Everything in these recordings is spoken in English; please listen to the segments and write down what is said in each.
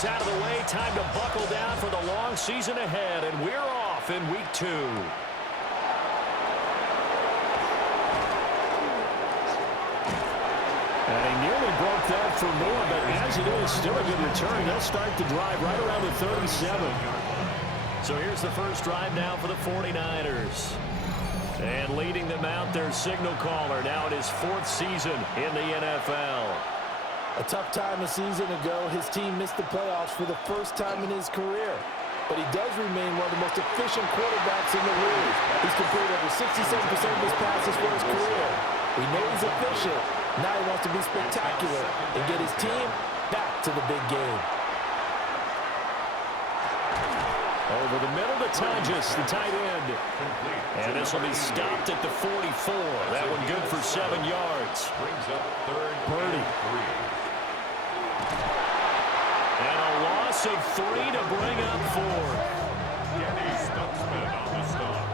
games out of the way. Time to buckle down for the long season ahead, and we're off in week 2. And he nearly broke that for more, but as it is, still a good return. They'll start the drive right around the 37. So here's the first drive now for the 49ers. And leading them out, their signal caller, now in his 4th season in the NFL. A tough time a season ago, his team missed the playoffs for the first time in his career. But he does remain one of the most efficient quarterbacks in the league. He's completed over 67% of his passes for his career. We know he's efficient. Now he wants to be spectacular and get his team back to the big game. Over the middle to Tonjes, the tight end. And this will be stopped at the 44. That one good for 7 yards. Brings up third Purdy. And a loss of 3 to bring up 4. Danny Stutzman on the stop.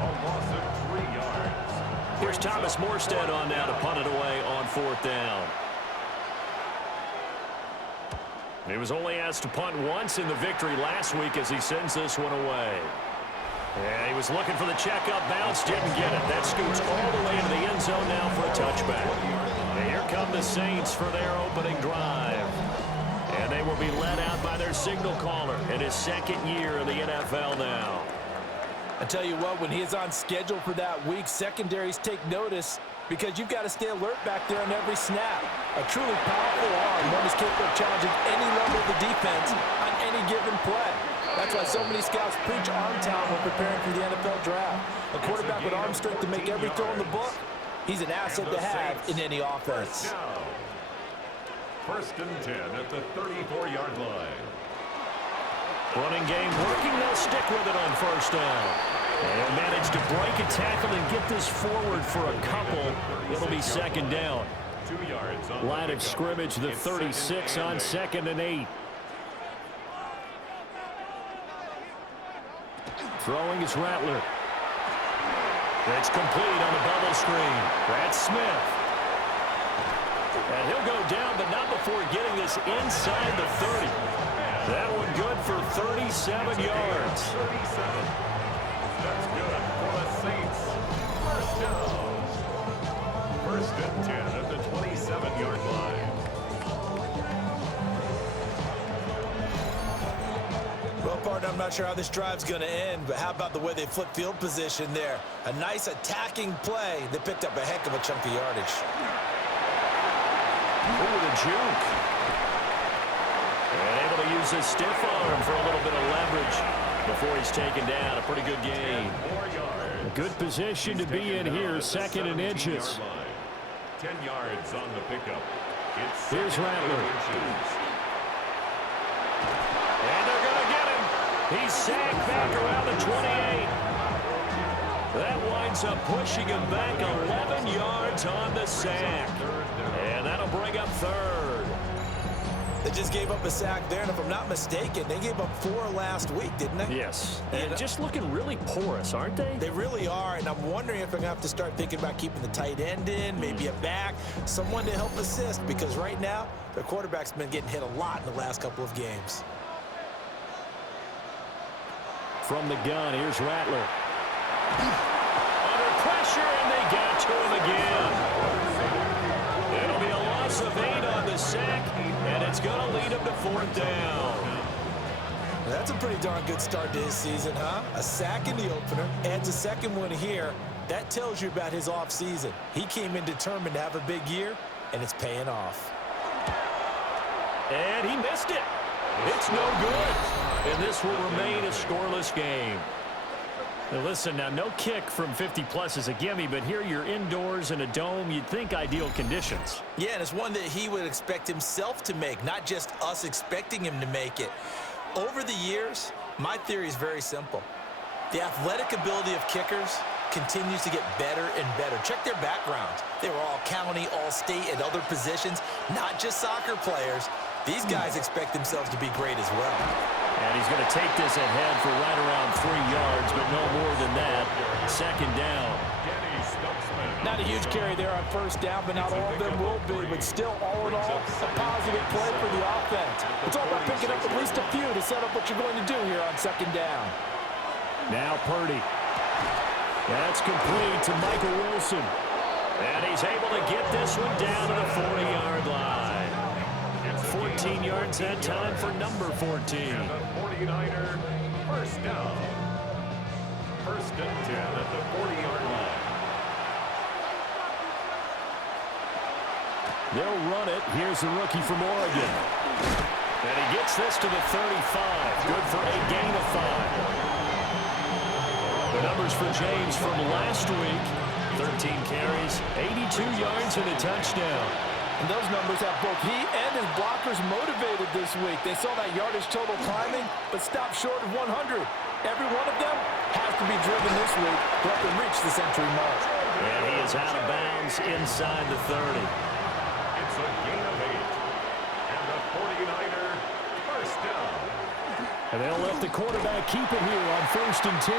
A loss of 3 yards. Here's Thomas Morstead on now to punt it away on 4th down. He was only asked to punt once in the victory last week as he sends this one away. And he was looking for the checkup bounce, didn't get it. That scoots all the way into the end zone now for a touchback. And here come the Saints for their opening drive. And they will be led out by their signal caller in his 2nd year in the NFL now. I tell you what, when he is on schedule for that week, secondaries take notice because you've got to stay alert back there on every snap. A truly powerful arm, one is capable of challenging any level of the defense on any given play. That's why so many scouts preach arm talent when preparing for the NFL draft. A quarterback with arm strength to make every throw in the book, he's an asset to have in any offense. First and 10 at the 34-yard line. Running game working, they'll stick with it on 1st down. And manage to break a tackle and get this forward for a couple. It'll be 2nd down. 2 yards on Line of scrimmage, the 36 on 2nd and 8. Throwing is Rattler. It's complete on the bubble screen. That's Smith. And he'll go down, but not before getting this inside the 30. That one good for 37 yards. 37. That's good for the Saints. First down. 1st and 10 at the 27-yard line. Well, partner, I'm not sure how this drive's going to end, but how about the way they flip field position there? A nice attacking play. They picked up a heck of a chunk of yardage. Ooh, the juke. And able to use his stiff arm for a little bit of leverage before he's taken down. A pretty good game. A good position to be in here, 2nd and inches. 10 yards on the pickup. Here's Rattler. And they're going to get him. He's sacked back around the 28. That winds up pushing him back 11 yards on the sack. And that'll bring up 3rd. They just gave up a sack there, and if I'm not mistaken, they gave up 4 last week, didn't they? Yes. And just looking really porous, aren't they? They really are, and I'm wondering if they're going to have to start thinking about keeping the tight end in, maybe a back, someone to help assist, because right now, their quarterback's been getting hit a lot in the last couple of games. From the gun, here's Rattler. Under pressure, and they got to him again. It'll be a loss of 8 on the sack, and it's going to lead him to 4th down. That's a pretty darn good start to his season, huh? A sack in the opener, adds a 2nd one here. That tells you about his offseason. He came in determined to have a big year, and it's paying off. And he missed it. It's no good. And this will remain a scoreless game. Now listen, now no kick from 50-plus is a gimme, but here you're indoors in a dome. You'd think ideal conditions. Yeah, and it's one that he would expect himself to make, not just us expecting him to make it. Over the years, my theory is very simple. The athletic ability of kickers continues to get better and better. Check their backgrounds. They were all county, all state, and other positions, not just soccer players. These guys expect themselves to be great as well. And he's going to take this ahead for right around 3 yards, but no more than that. 2nd down. Danny Stutzman Not a huge carry there on first down, but not all of them will be. But still, all in all, a positive play for the offense. It's all about picking up at least a few to set up what you're going to do here on second down. Now Purdy. That's complete to Michael Wilson. And he's able to get this one down to the 40-yard line. 14 yards that time for number 14. And the 49er first down. First and 10 at the 40-yard line. They'll run it. Here's the rookie from Oregon. And he gets this to the 35. Good for a gain of 5. The numbers for James from last week. 13 carries, 82 yards, and a touchdown. And those numbers have both he and his blockers motivated this week. They saw that yardage total climbing, but stopped short of 100. Every one of them has to be driven this week to help them reach the century mark. And he is out of bounds inside the 30. It's a gain of 8. And the 49er first down. And they'll let the quarterback keep it here on first and 10.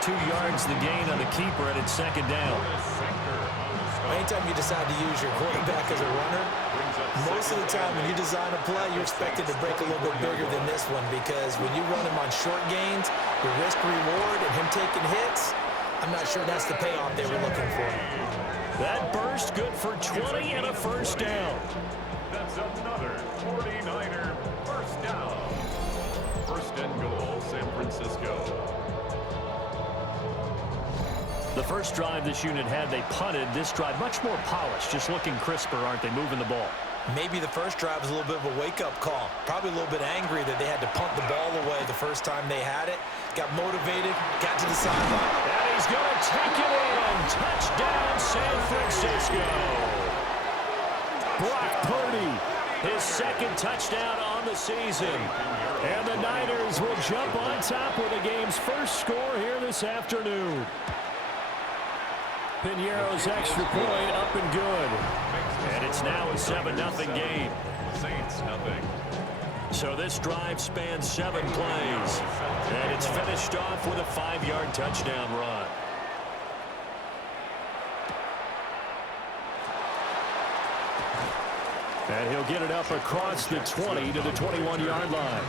2 yards the gain on the keeper, and it's second down. Anytime you decide to use your quarterback as a runner, most of the time when you design a play, you're expected to break a little bit bigger than this one, because when you run him on short gains, the risk-reward and him taking hits, I'm not sure that's the payoff they were looking for. That burst good for 20 and a first down. That's another 49er first down. First and goal, San Francisco. The first drive this unit had, they punted. This drive, much more polished, just looking crisper, aren't they, moving the ball? Maybe the first drive was a little bit of a wake-up call. Probably a little bit angry that they had to punt the ball away the first time they had it. Got motivated, got to the sideline. And he's going to take it in. Touchdown, San Francisco. Brock Purdy, his second touchdown on the season. And the Niners will jump on top with the game's first score here this afternoon. Piñeiro's extra point up and good. And it's now a 7-0 game. Saints nothing. So this drive spans 7 plays. And it's finished off with a 5-yard touchdown run. And he'll get it up across the 20 to the 21-yard line.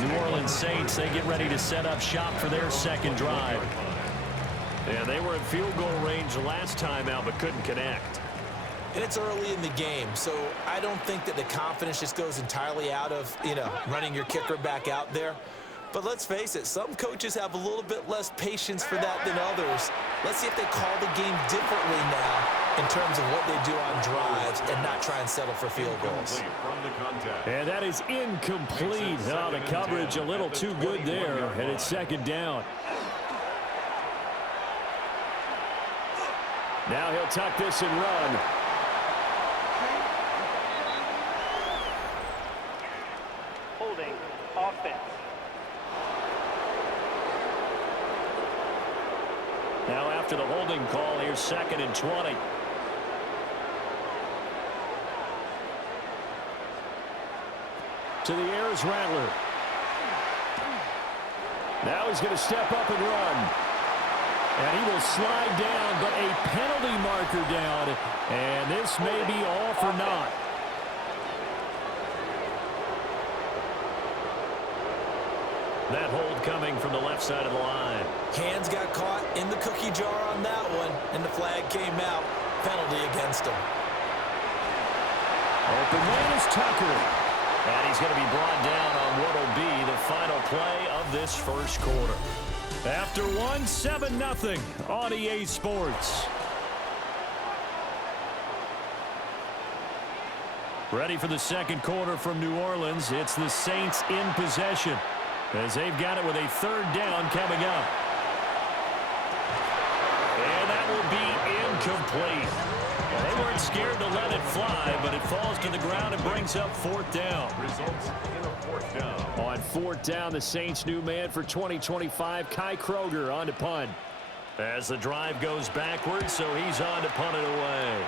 New Orleans Saints, they get ready to set up shop for their second drive. Yeah, they were in field goal range last time out, but couldn't connect. And it's early in the game, so I don't think that the confidence just goes entirely out of, running your kicker back out there. But let's face it, some coaches have a little bit less patience for that than others. Let's see if they call the game differently now in terms of what they do on drives and not try and settle for field goals. And that is incomplete. Oh, the coverage a little too good there, and it's second down. Now he'll tuck this and run. Holding offense. Now after the holding call, here's second and 20. To the air is Rattler. Now he's going to step up and run. And he will slide down, but a penalty marker down. And this may be all for naught. That hold coming from the left side of the line. Hands got caught in the cookie jar on that one, and the flag came out. Penalty against him. Open man is Tucker. And he's going to be brought down on what will be the final play of this first quarter. After 7-0 on EA Sports. Ready for the second quarter from New Orleans. It's the Saints in possession as they've got it with a third down coming up. And that will be incomplete. Well, they weren't scared to let it fly, but it falls to the ground and brings up fourth down. Results in a fourth down. On fourth down, the Saints' new man for 2025, Kai Kroger, on to punt. As the drive goes backwards, so he's on to punt it away.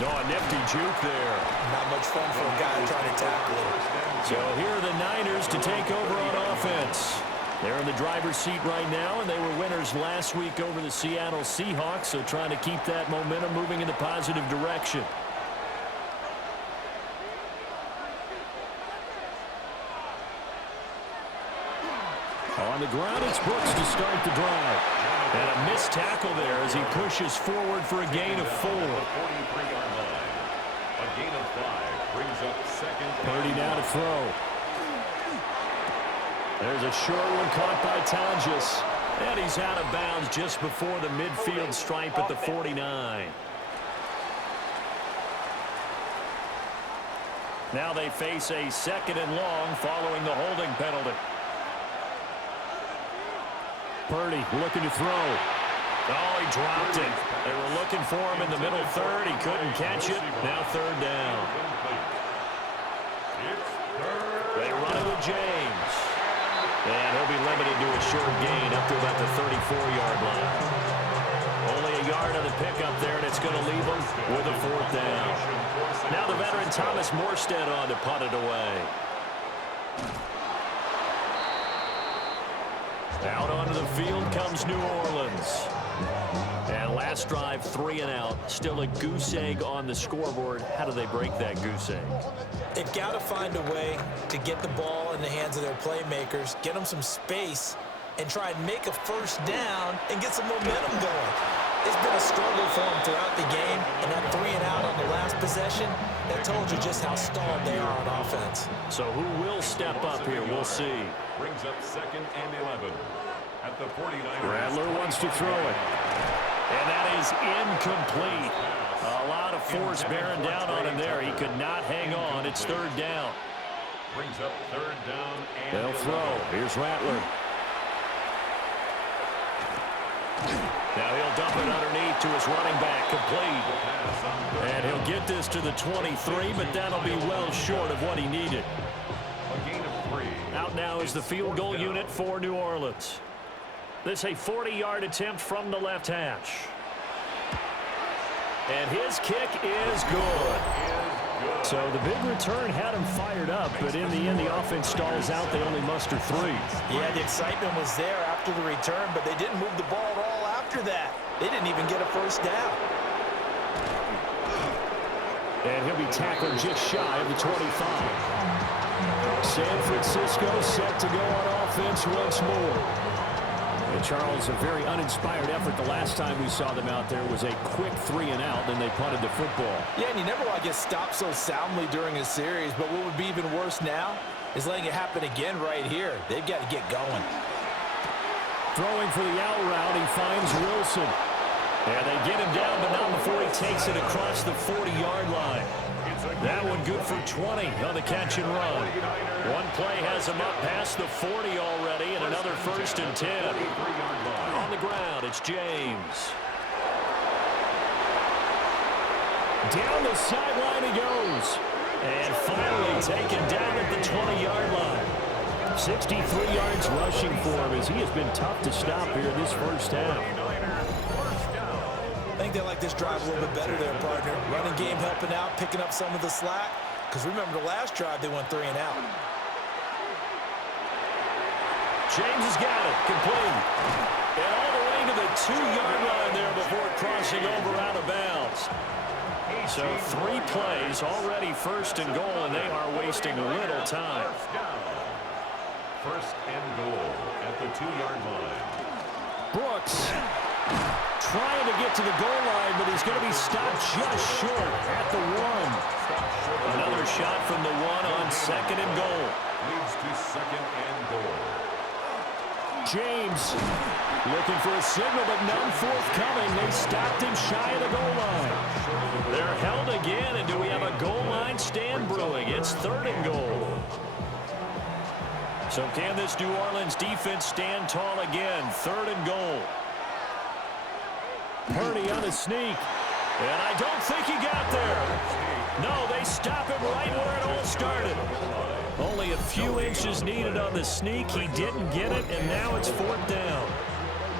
No, a nifty juke there. Not much fun for a guy trying to tackle it. So here are the Niners to take over on offense. They're in the driver's seat right now, and they were winners last week over the Seattle Seahawks, so trying to keep that momentum moving in the positive direction. On the ground, it's Brooks to start the drive. And a missed tackle there as he pushes forward for a gain of 4. 43-yard line. A gain of 5 brings up second. Purdy now to throw. There's a short one caught by Tonjes. And he's out of bounds just before the midfield stripe at the 49. Now they face a 2nd and long following the holding penalty. Purdy looking to throw. Oh, he dropped it. They were looking for him in the middle third. He couldn't catch it. Now 3rd down. They run it with James. And he'll be limited to a short gain up to about the 34-yard line. Only a yard on the pickup there, and it's going to leave him with a 4th down. Now the veteran Thomas Morstead on to punt it away. Out onto the field comes New Orleans. And last drive, 3 and out. Still a goose egg on the scoreboard. How do they break that goose egg? They've got to find a way to get the ball in the hands of their playmakers, get them some space, and try and make a 1st down and get some momentum going. It's been a struggle for them throughout the game, and that 3 and out on the last possession, that told you just how stalled they are on offense. So who will step up here? We'll see. Brings up 2nd and 11 at the 49. Rattler wants to throw it. And that is incomplete. A lot of force bearing down on him there. He could not hang on. It's 3rd down. Brings up 3rd down and They'll throw. Here's Rattler. Now he'll dump it underneath to his running back, complete. And he'll get this to the 23, but that'll be well short of what he needed. A gain of 3. Out now is the field goal unit for New Orleans. This a 40-yard attempt from the left hash. And his kick is good. So the big return had him fired up, but in the end, the offense stalls out. They only muster 3. Yeah, the excitement was there after the return, but they didn't move the ball at all after that. They didn't even get a 1st down. And he'll be tackled just shy of the 25. San Francisco set to go on offense once more. And Charles, a very uninspired effort the last time we saw them out there was a quick 3 and out, then they punted the football. Yeah, and you never want to get stopped so soundly during a series, but what would be even worse now is letting it happen again right here. They've got to get going. Throwing for the out route, he finds Wilson. And they get him down, but not before he takes it across the 40-yard line. That one good for 20 on the catch and run. One play has him up past the 40 already, and another 1st and 10. On the ground, it's James. Down the sideline he goes. And finally taken down at the 20-yard line. 63 yards rushing for him as he has been tough to stop here in this 1st half. I think they like this drive a little bit better there, partner. Running game helping out, picking up some of the slack. Because remember, the last drive, they went 3 and out. James has got it, complete. And all the way to the 2-yard line there before crossing over out of bounds. So 3 plays, already 1st and goal, and they are wasting little time. 1st and goal at the 2-yard line. Brooks trying to get to the goal line, but he's going to be stopped just short at the 1. Another shot from the 1 on 2nd and goal. Leads to 2nd and goal. James looking for a signal, but none forthcoming. They stopped him shy of the goal line. They're held again, and do we have a goal line stand brewing? It's 3rd and goal. So can this New Orleans defense stand tall again? 3rd and goal. Purdy on the sneak. And I don't think he got there. No, they stop him right where it all started. Only a few inches needed on the sneak. He didn't get it, and now it's 4th down.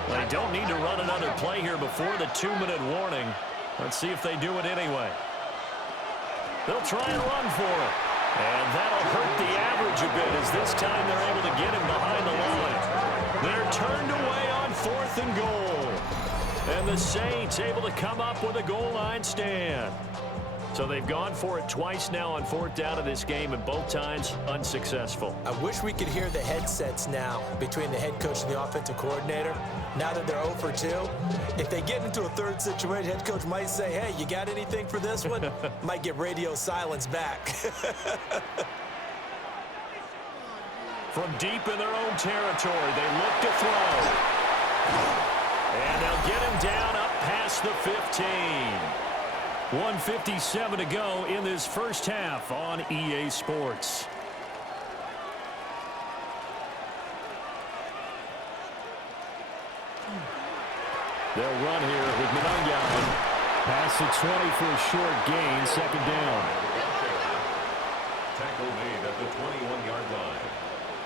They don't need to run another play here before the 2-minute warning. Let's see if they do it anyway. They'll try and run for it. And that'll hurt the average a bit as this time they're able to get him behind the line. They're turned away on 4th and goal. And the Saints able to come up with a goal line stand. So they've gone for it twice now on 4th down in this game, and both times unsuccessful. I wish we could hear the headsets now between the head coach and the offensive coordinator. Now that they're 0 for 2, if they get into a third situation, head coach might say, hey, you got anything for this one? Might get radio silence back. From deep in their own territory, they look to throw. And they'll get him down up past the 15. 1:57 to go in this first half on EA Sports. They'll run here with Manunyan. Past the 20 for a short gain, 2nd down. Tackle made at the 21-yard line.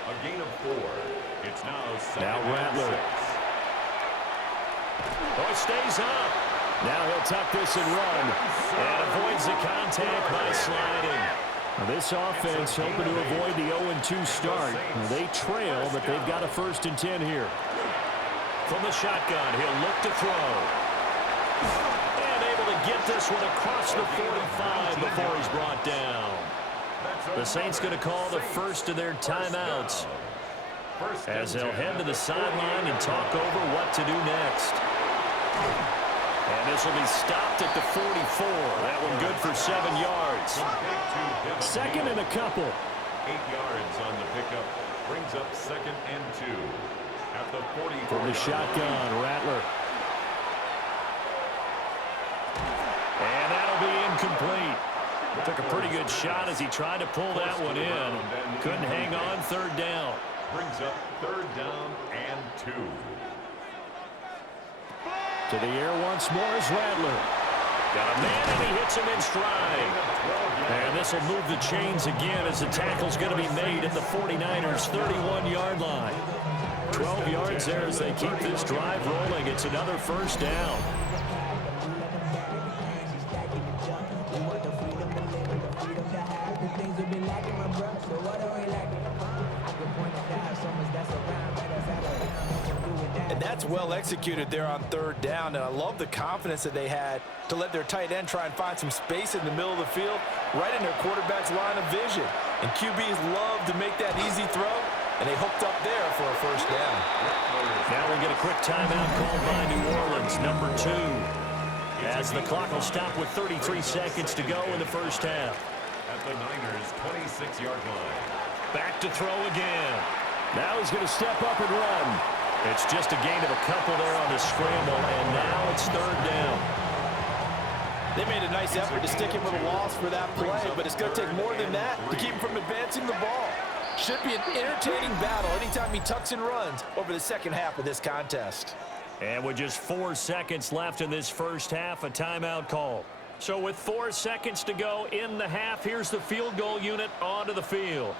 A gain of 4. It's now 2nd and 6. Oh, it stays up. Now he'll tuck this and run. And avoids the contact by sliding. Now this offense hoping to avoid the 0-2 start. Now they trail, but they've got a 1st and 10 here. From the shotgun, he'll look to throw. And able to get this one across the 45 before he's brought down. The Saints going to call the first of their timeouts as they'll head to the sideline and talk over what to do next. And this will be stopped at the 44. That one good for 7 yards. 2nd and a couple. 8 yards on the pickup. Brings up 2nd and 2. At the 44. From the shotgun, Rattler. And that'll be incomplete. Took a pretty good shot as he tried to pull that one in. Couldn't hang on 3rd down. Brings up 3rd down and 2. To the air once more is Rattler. Got a man and he hits him in stride. And this will move the chains again as the tackle's going to be made at the 49ers' 31-yard line. 12 yards there as they keep this drive rolling. It's another 1st down. And that's well executed there on 3rd down. And I love the confidence that they had to let their tight end try and find some space in the middle of the field, right in their quarterback's line of vision. And QBs love to make that easy throw, and they hooked up there for a 1st down. Now we'll get a quick timeout called by New Orleans, number 2. As the clock will stop with 33 seconds to go in the first half. At the Niners' 26-yard line. Back to throw again. Now he's going to step up and run. It's just a gain of a couple there on the scramble, and now it's 3rd down. They made a nice effort to stick him with a loss for that play, but it's going to take more than that to keep him from advancing the ball. Should be an entertaining battle anytime he tucks and runs over the 2nd half of this contest. And with just 4 seconds left in this first half, a timeout call. So with 4 seconds to go in the half, here's the field goal unit onto the field.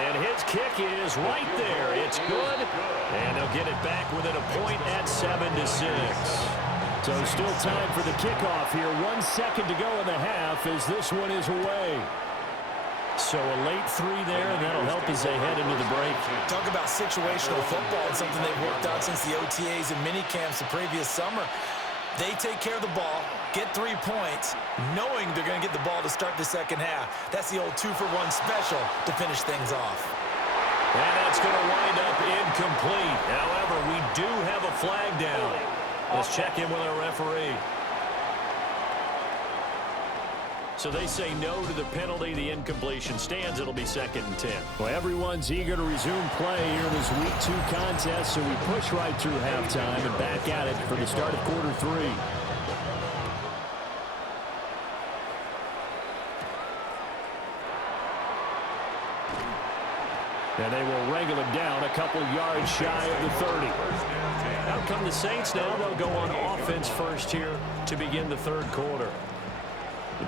And his kick is right there. It's good. And they'll get it back within a point at 7-6. So still time for the kickoff here. 1 second to go in the half as this one is away. So a late 3 there, and that'll help as they head into the break. Talk about situational football and something they've worked on since the OTAs and minicamps the previous summer. They take care of the ball, get 3 points, knowing they're going to get the ball to start the second half. That's the old 2-for-1 special to finish things off. And that's going to wind up incomplete. However, we do have a flag down. Let's check in with our referee. So they say no to the penalty. The incompletion stands. It'll be 2nd and 10. Well, everyone's eager to resume play here in this Week 2 contest, so we push right through halftime and back at it for the start of quarter 3. And they will wrangle him down a couple yards shy of the 30. Out come the Saints now. They'll go on offense first here to begin the 3rd quarter.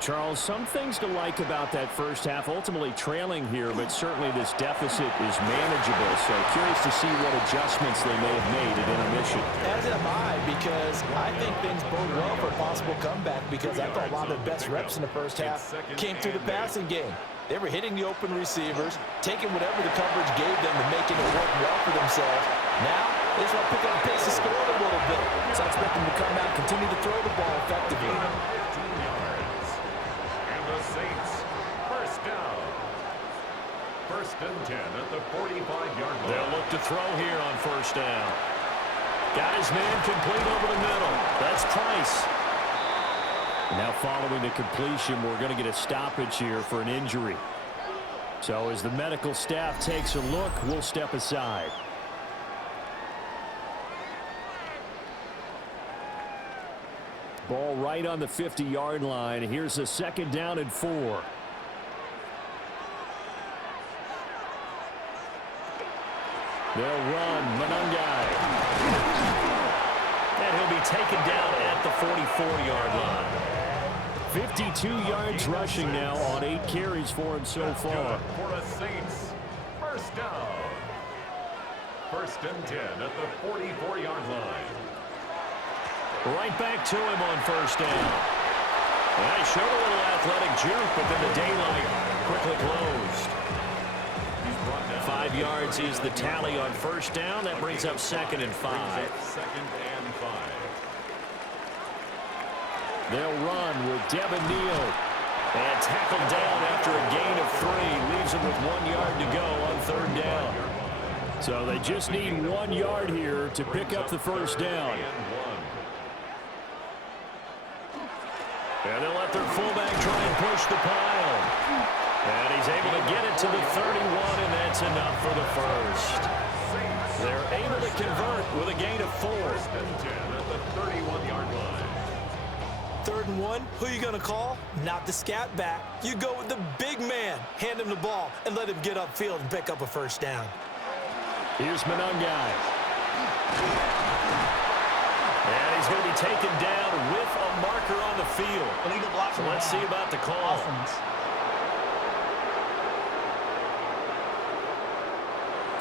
Charles, some things to like about that first half. Ultimately trailing here, but certainly this deficit is manageable. So curious to see what adjustments they may have made at intermission. As am I, because I think things bode well for a possible comeback, because I thought a lot of the best reps in the first half came through the passing game. They were hitting the open receivers, taking whatever the coverage gave them and making it work well for themselves. Now, they just want to pick up the pace of scoring a little bit. So I expect them to come out and continue to throw the ball effectively. 15 yards. And the Saints, first down. First and 10 at the 45-yard line. They'll look to throw here on first down. Got his man complete over the middle. That's Price. Now following the completion, we're going to get a stoppage here for an injury. So as the medical staff takes a look, we'll step aside. Ball right on the 50-yard line. Here's a second down and 4. They'll run. Manungai. And he'll be taken down at the 44-yard line. 52 yards rushing now on 8 carries for him so far. For the Saints, first down. First and 10 at the 44-yard line. Right back to him on first down. Well, he showed a little athletic juke, but then the daylight quickly closed. 5 yards is the tally on first down. That brings up second and 5. Second and 5. They'll run with Devin Neal. And tackled down after a gain of 3. Leaves him with 1 yard to go on third down. So they just need 1 yard here to pick up the first down. And they'll let their fullback try and push the pile. And he's able to get it to the 31, and that's enough for the first. They're able to convert with a gain of 4. First and 10 at the 31-yard line. 3rd and 1, who are you going to call? Not the scat back. You go with the big man. Hand him the ball and let him get upfield and pick up a first down. Here's Manungai. And he's going to be taken down with a marker on the field. Illegal block. So let's see about the call.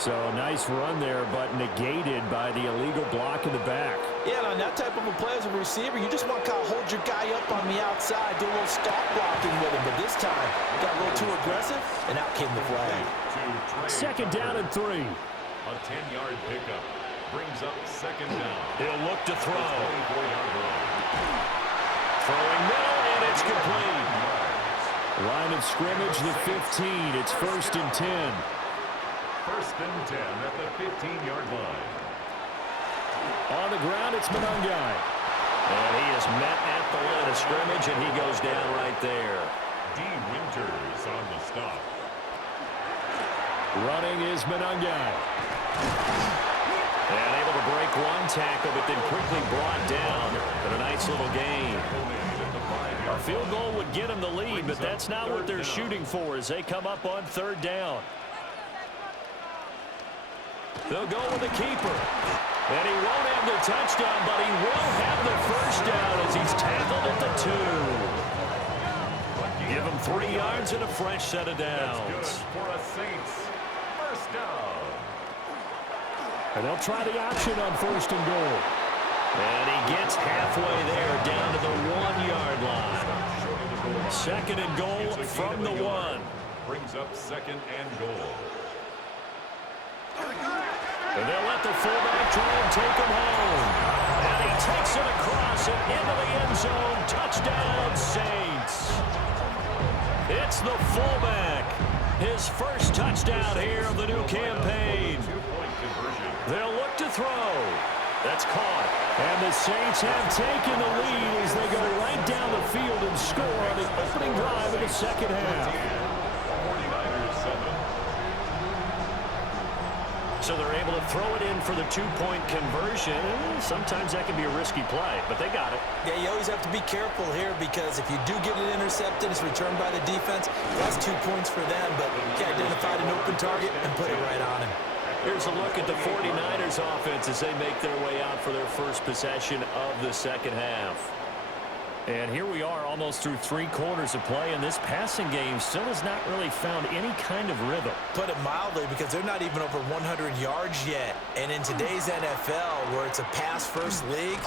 So a nice run there, but negated by the illegal block in the back. Yeah, on that type of a play as a receiver, you just want to kind of hold your guy up on the outside, do a little stop blocking with him. But this time, got a little too aggressive, and out came the flag. Second down and 3. A 10-yard pickup brings up second down. He'll look to throw. 24-yard line. Throwing middle, and it's complete. Line of scrimmage, the 15. It's first and 10. First and 10 at the 15-yard line. On the ground, it's Manungai. And he is met at the line of scrimmage, and he goes down right there. D. Winters on the stop. Running is Manungai. And able to break one tackle, but then quickly brought down. But a nice little gain. A field goal would get him the lead, but that's not what they're shooting for as they come up on third down. They'll go with the keeper. And he won't have the touchdown, but he will have the first down as he's tackled at the 2. Give him 3 yards and a fresh set of downs. That's good for a Saints. First down. And they'll try the option on first and goal. And he gets halfway there down to the 1-yard line. Second and goal from the 1. Brings up second and goal. And they'll let the fullback try and take him home. And he takes it across and into the end zone. Touchdown, Saints. It's the fullback. His first touchdown here of the new campaign. They'll look to throw. That's caught. And the Saints have taken the lead as they go right down the field and score on the opening drive of the second half. 49ers 7. So they're able to throw it in for the 2-point conversion. Sometimes that can be a risky play, but they got it. Yeah, you always have to be careful here because if you do get it intercepted, it's returned by the defense. That's 2 points for them, but he identified an open target and put it right on him. Here's a look at the 49ers offense as they make their way out for their first possession of the second half. And here we are almost through 3 quarters of play, and this passing game still has not really found any kind of rhythm. Put it mildly, because they're not even over 100 yards yet. And in today's NFL, where it's a pass-first league,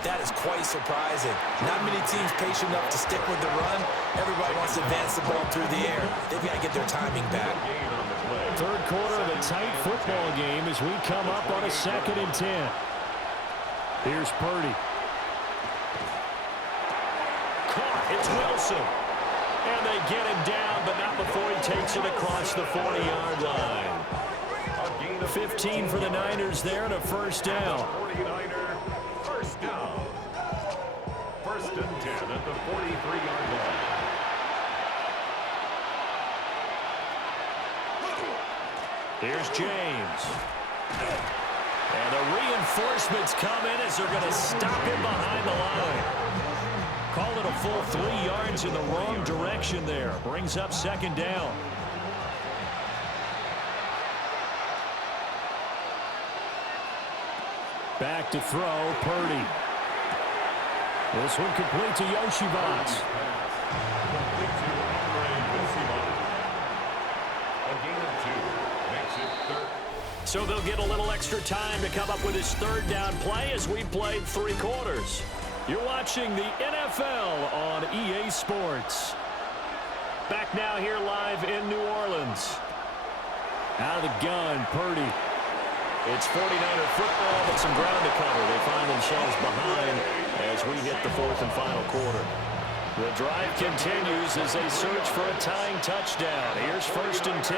that is quite surprising. Not many teams patient enough to stick with the run. Everybody wants to advance the ball through the air. They've got to get their timing back. Third quarter of a tight football game as we come up on a 2nd and 10. Here's Purdy. It's Wilson. And they get him down, but not before he takes it across the 40-yard line. 15 for the Niners there and a first down. 49er, first down. 1st and 10 at the 43-yard line. Here's James. And the reinforcements come in as they're going to stop him behind the line. Call it a full 3 yards in the wrong direction there. Brings up 2nd down. Back to throw, Purdy. This one complete to Yoshibas. So they'll get a little extra time to come up with his 3rd down play as we played 3 quarters. You're watching the NFL on EA Sports. Back now here live in New Orleans. Out of the gun, Purdy. It's 49er football, but some ground to cover. They find themselves behind as we hit the 4th and final quarter. The drive continues as they search for a tying touchdown. Here's 1st and 10.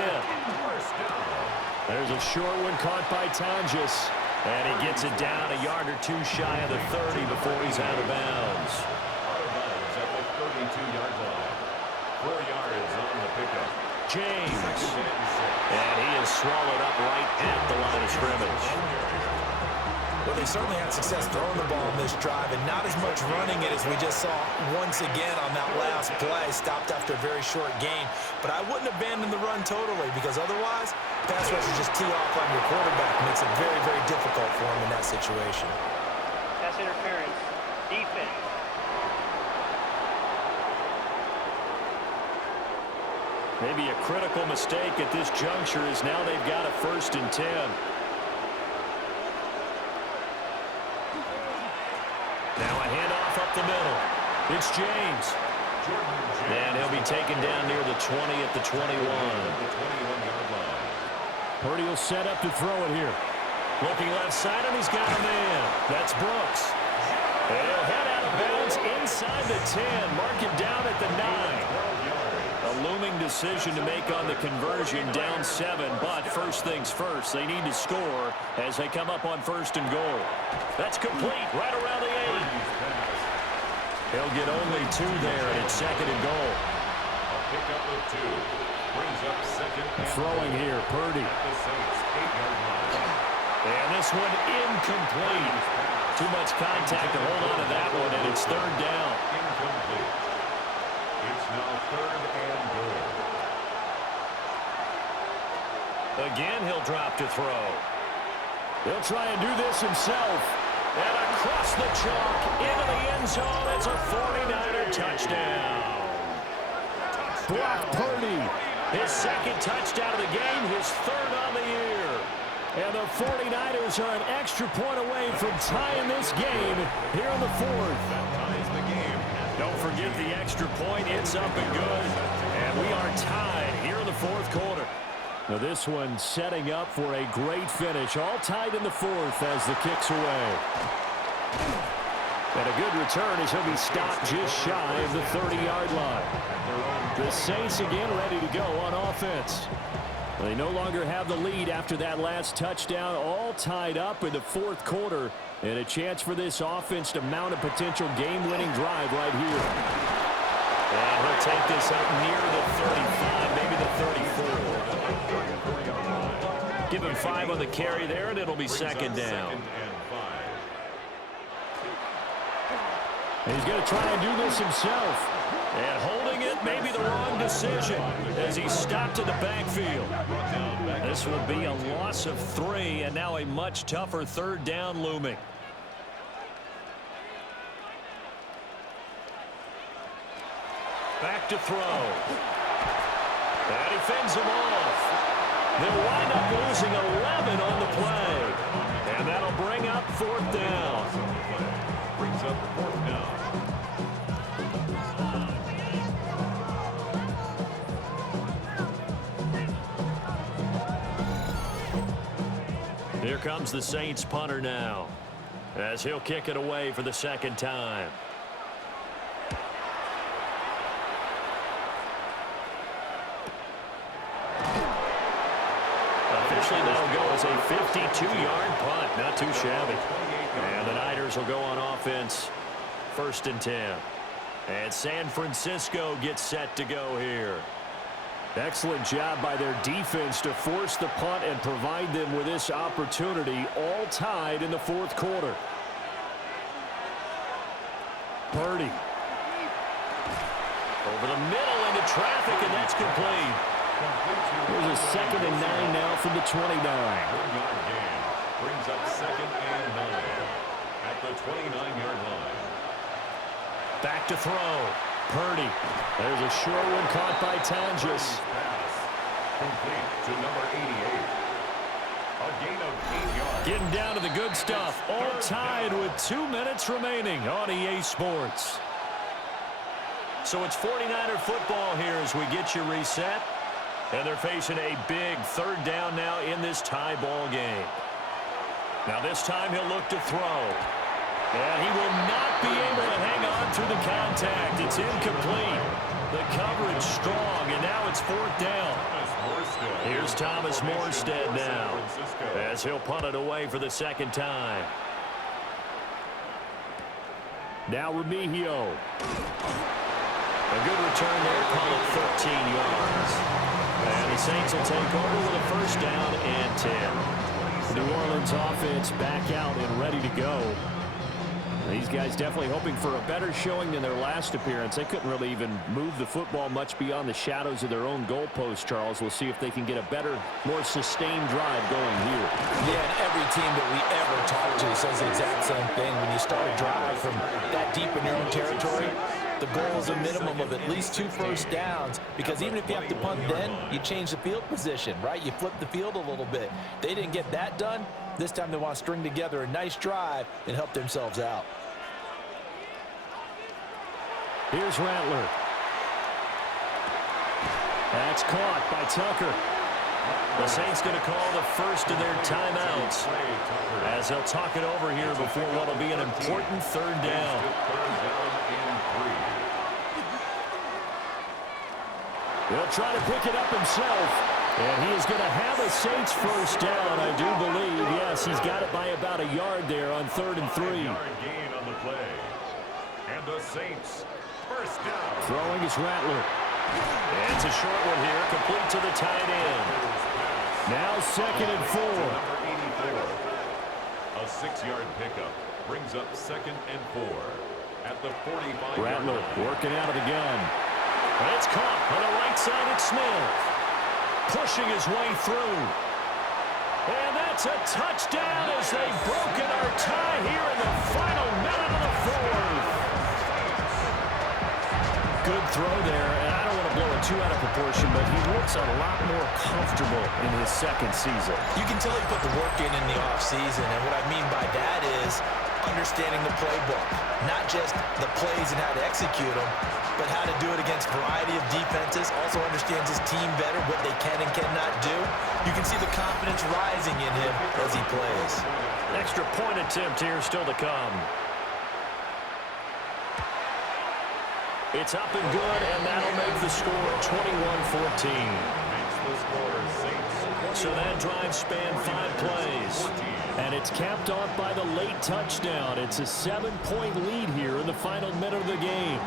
There's a short one caught by Tonjes. And he gets it down a yard or 2 shy of the 30 before he's out of bounds. Out of bounds at the 32-yard line. 4 yards on the pickup. James. And he is swallowed up right at the line of scrimmage. Well, they certainly had success throwing the ball in this drive, and not as much running it as we just saw once again on that last play. Stopped after a very short gain. But I wouldn't abandon the run totally, because otherwise, pass rushers just tee off on your quarterback. Makes it very, very difficult for him in that situation. Pass interference. Defense. Maybe a critical mistake at this juncture is now they've got a 1st and 10. Now a handoff up the middle. It's James. And he'll be taken down near the 20 at the 21. Purdy will set up to throw it here. Looking left side, and he's got a man. That's Brooks. And he'll head out of bounds inside the 10. Mark it down at the 9. A looming decision to make on the conversion, down 7. But first things first, they need to score as they come up on 1st and goal. That's complete right around the 8. He'll get only 2 there, and it's 2nd and goal. A pickup of 2. Brings up 2nd and throwing goal. here, Purdy. At the Saints' 8-yard line. And this one incomplete. Too much contact to hold on to that one, and it's 3rd down. Incomplete. It's now 3rd and goal. Again, he'll drop to throw. He'll try and do this himself. And across the chalk, into the end zone, it's a 49er touchdown. Brock Purdy, his 2nd touchdown of the game, his 3rd on the year. And the 49ers are an extra point away from tying this game here in the 4th. That ties the game. Don't forget the extra point. It's up and good. And we are tied here in the 4th quarter. Now this one setting up for a great finish. All tied in the 4th as the kick's away. And a good return as he'll be stopped just shy of the 30-yard line. The Saints again ready to go on offense. They no longer have the lead after that last touchdown. All tied up in the 4th quarter. And a chance for this offense to mount a potential game-winning drive right here. And he'll take this up near the 35, maybe the 34. Give him 5 on the carry there, and it'll be 2nd down. He's going to try and do this himself. And holding it may be the wrong decision as he's stopped in the backfield. This will be a loss of 3, and now a much tougher 3rd down looming. Back to throw. And he fends him off. They'll wind up losing 11 on the play. And that'll bring up fourth down. Brings up fourth down. Here comes the Saints punter now, as he'll kick it away for the second time. Officially, that'll go as a 52-yard punt. Not too shabby. And the Niners will go on offense, 1st and 10. And San Francisco gets set to go here. Excellent job by their defense to force the punt and provide them with this opportunity, all tied in the fourth quarter. Purdy. Over the middle into traffic, and that's complete. There's a 2nd and 9 now from the 29. 1-yard gain. Brings up 2nd and 9 at the 29-yard line. Back to throw. Purdy. There's a short one caught by Tonjes. Pass complete to number 88. A gain of 8 yards. Getting down to the good stuff. All tied with 2 minutes remaining on EA Sports. So it's 49er football here as we get you reset. And they're facing a big 3rd down now in this tie ball game. Now this time he'll look to throw. And he will not be able to hang on through the contact. It's incomplete. The coverage strong, and now it's 4th down. Here's Thomas Morstead now, as he'll punt it away for the 2nd time. Now Remigio. A good return there, call it 13 yards. And the Saints will take over with a 1st down and 10. The New Orleans offense back out and ready to go. These guys definitely hoping for a better showing than their last appearance. They couldn't really even move the football much beyond the shadows of their own goalpost, Charles. We'll see if they can get a better, more sustained drive going here. Yeah, and every team that we ever talk to says the exact same thing. When you start a drive from that deep in your own territory, the goal is a minimum of at least 2 first downs, because even if you have to punt then, you change the field position, right? You flip the field a little bit. They didn't get that done. This time they want to string together a nice drive and help themselves out. Here's Rattler. That's caught by Tucker. The Saints going to call the first of their timeouts, as they'll talk it over here before what will be an important 3rd down. He'll try to pick it up himself, and he is going to have a Saints 1st down, I do believe. Yes, he's got it by about a yard there on 3rd and 3. Yard gain on the play. And the Saints 1st down. Throwing is Rattler. And it's a short one here, complete to the tight end. Now 2nd and 4. A 6-yard pickup brings up 2nd and 4 at the 45. Rattler working out of the gun. And it's caught on the right side at Smith. Pushing his way through. And that's a touchdown as they've broken our tie here in the final minute of the 4th. Good throw there, and I don't want to blow it too out of proportion, but he looks a lot more comfortable in his 2nd season. You can tell he put the work in the offseason, and what I mean by that is understanding the playbook. Not just the plays and how to execute them, but how to do it against a variety of defenses. Also understands his team better, what they can and cannot do. You can see the confidence rising in him as he plays. Extra point attempt here still to come. It's up and good, and that'll make the score 21-14. So that drive spanned 5 plays. And it's capped off by the late touchdown. It's a 7-point lead here in the final minute of the game.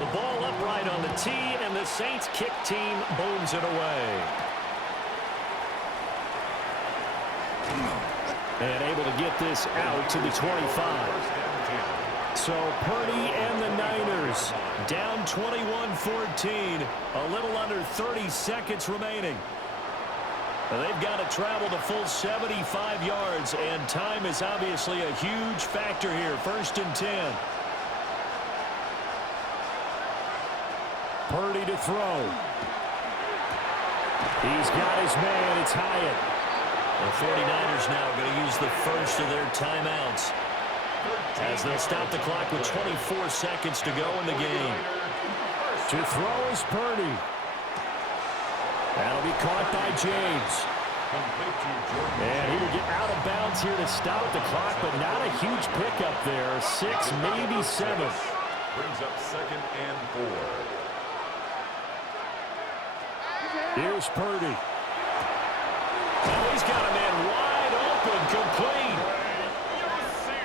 The ball upright on the tee, and the Saints kick team booms it away. And able to get this out to the 25. So Purdy and the Niners down 21-14, a little under 30 seconds remaining. They've got to travel the full 75 yards, and time is obviously a huge factor here. 1st and 10. Purdy to throw. He's got his man. It's Hyatt. The 49ers now going to use the first of their timeouts as they'll stop the clock with 24 seconds to go in the game. To throw is Purdy. That'll be caught by James. And he will get out of bounds here to stop the clock, but not a huge pickup there. 6, maybe 7. Brings up 2nd and 4. Here's Purdy. Oh, he's got a man wide open, complete.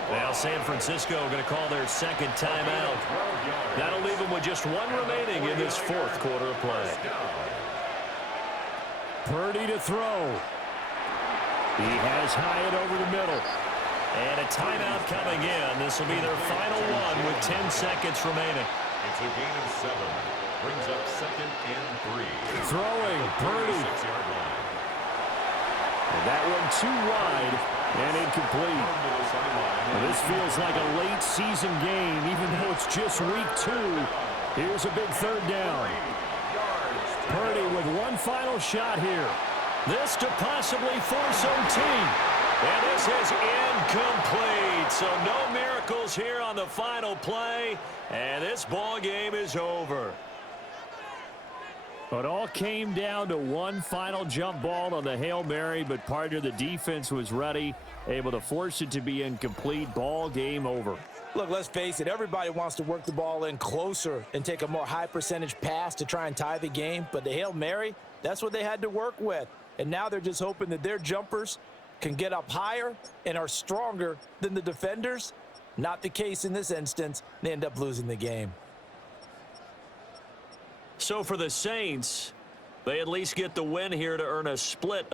Now San Francisco going to call their second timeout. That'll leave them with just 1 remaining in this 4th quarter of play. Purdy to throw. He has Hyatt over the middle. And a timeout coming in. This will be their final one with 10 seconds remaining. It's a gain of 7. Brings up 2nd and 3. Throwing, Purdy. 6-yard line. And that one too wide and incomplete. Well, this feels like a late season game, even though it's just week 2. Here's a big 3rd down. Purdy with one final shot here. This to possibly force OT. And this is incomplete. So no miracles here on the final play. And this ball game is over. It all came down to one final jump ball on the Hail Mary, but part of the defense was ready, able to force it to be incomplete. Ball game over. Look, let's face it, everybody wants to work the ball in closer and take a more high percentage pass to try and tie the game, but the Hail Mary, that's what they had to work with. And now they're just hoping that their jumpers can get up higher and are stronger than the defenders. Not the case in this instance. They end up losing the game. So for the Saints, they at least get the win here to earn a split